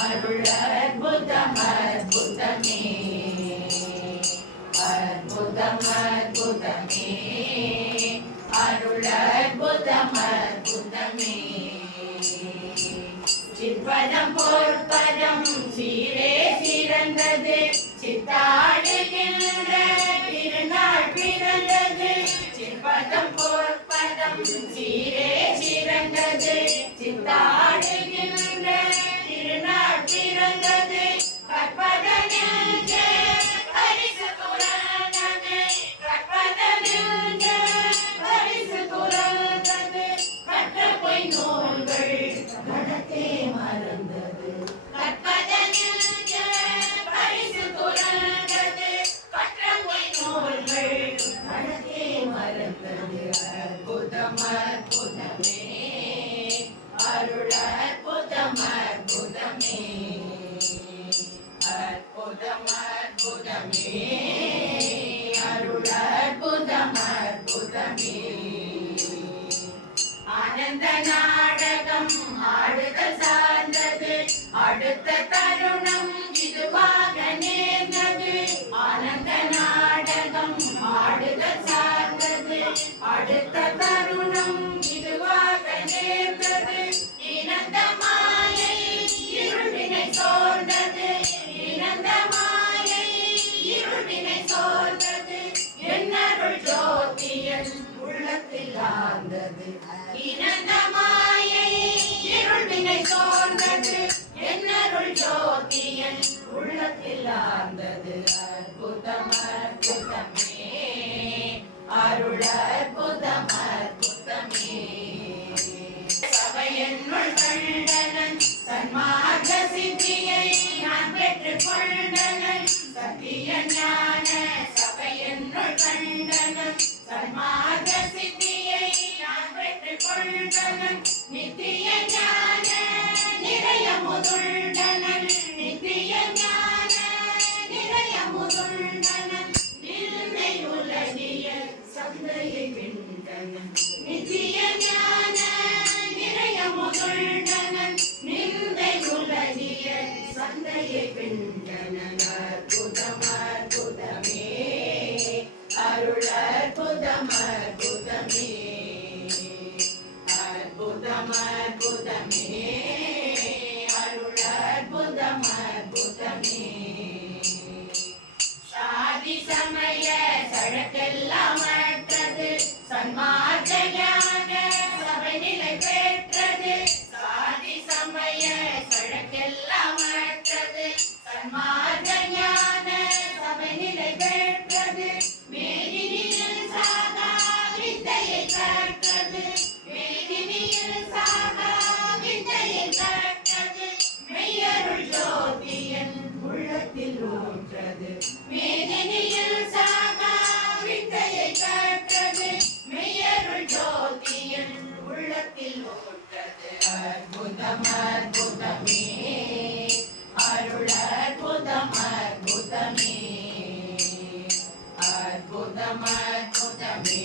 அருள் அற்புதம் அற்புதமே அற்புதம் அற்புதமே அருள் அற்புதம் அற்புதமே சிற்பதம் பொற்பதம் சீரே சிறந்தது சித்தாடுகின்ற திருநாள் பிறந்தது சிற்பதம் பொற்பதம் சீரே சிறந்தது சித்தாடுகின்ற திருநாள் பிறந்தது கற்பத நெஞ்ச பரிசு துறந்தது கற்பத நெஞ்ச பரிசு துறந்தது கற்ற பொய் நூல்கள் கடத்தே மறந்தது கற்பத நெஞ்ச பரிசு துறந்தது கற்ற பொய் நூல்கள் கடத்தே மறந்தது அற்புதம் அற்புதமே அருள் அற்புதம் அற்புதமே அற்புதம் அற்புதமே அருள் அற்புதம் அற்புதமே ஆனந்த நாடகம் ஆடுதல் சார்ந்தது அடுத்த தருணம் இதுவாக நேர்ந்தது ஆனந்த நாடகம் ஆடுதல் சார்ந்தது அடுத்த தருணம் இதுவாக நேர்ந்தது இனந்த மாயை இருளினை சோர்ந்தது இனந்த மாயை இருளினை சோர்ந்தது என்னருள் ஜோதியன் உள்ளத்தில் ஆர்ந்தது இனந்த மாயை இருளினை சோர்ந்தது என்னருள் ஜோதியன் உள்ளத்தில் ஆர்ந்தது அற்புதம் அற்புதமே அருள் அற்புதம் அற்புதமே சபையனுள் கண்டனன் சன்மார்க்க சித்தியை நான் பெற்றுக் கொண்டனன் சத்திய ஞான சபையனுள் கண்டனன் சன்மார்க்க சித்தியை நான் பெற்றுக் கொண்டனன் நித்திய ஞான நிறைய முதுண்டனன் நித்திய ஞான நிறைய முதுண்டனன் நிலை உலகிய சந்தையை விண்டனன் நித்திய ஞான நிறைய முதுண்டனன் நிந்தை உலகிய சந்தையை விண்டனன் அற்புதம் அற்புதமே அருள் அற்புதம் அற்புதமே அற்புதம் அற்புதமே அருள் அற்புதம் அற்புதமே சாதி சமய சழக்கெல்லாம் அற்றது சன்மார்க்க ஞான சபை நிலை பெற்றது சாதி சமய சழக்கெல்லாம் அற்றது சன்மார்க்க ஞான சபை நிலை பெற்றது மேதினியில் சாகா வித்தையை கற்றது மேதினியில் சாகா வித்தையை கற்றது மெய்யருள் ஜோதியன் உள்ளத்தில் ஊற்றது மேதினியில் சாகா வித்தையை கற்றது மெய்யருள் ஜோதியன் உள்ளத்தில் ஊற்றது அற்புதம் அற்புதமே அருள் அற்புதம் அற்புதமே அற்புதம் அற்புதமே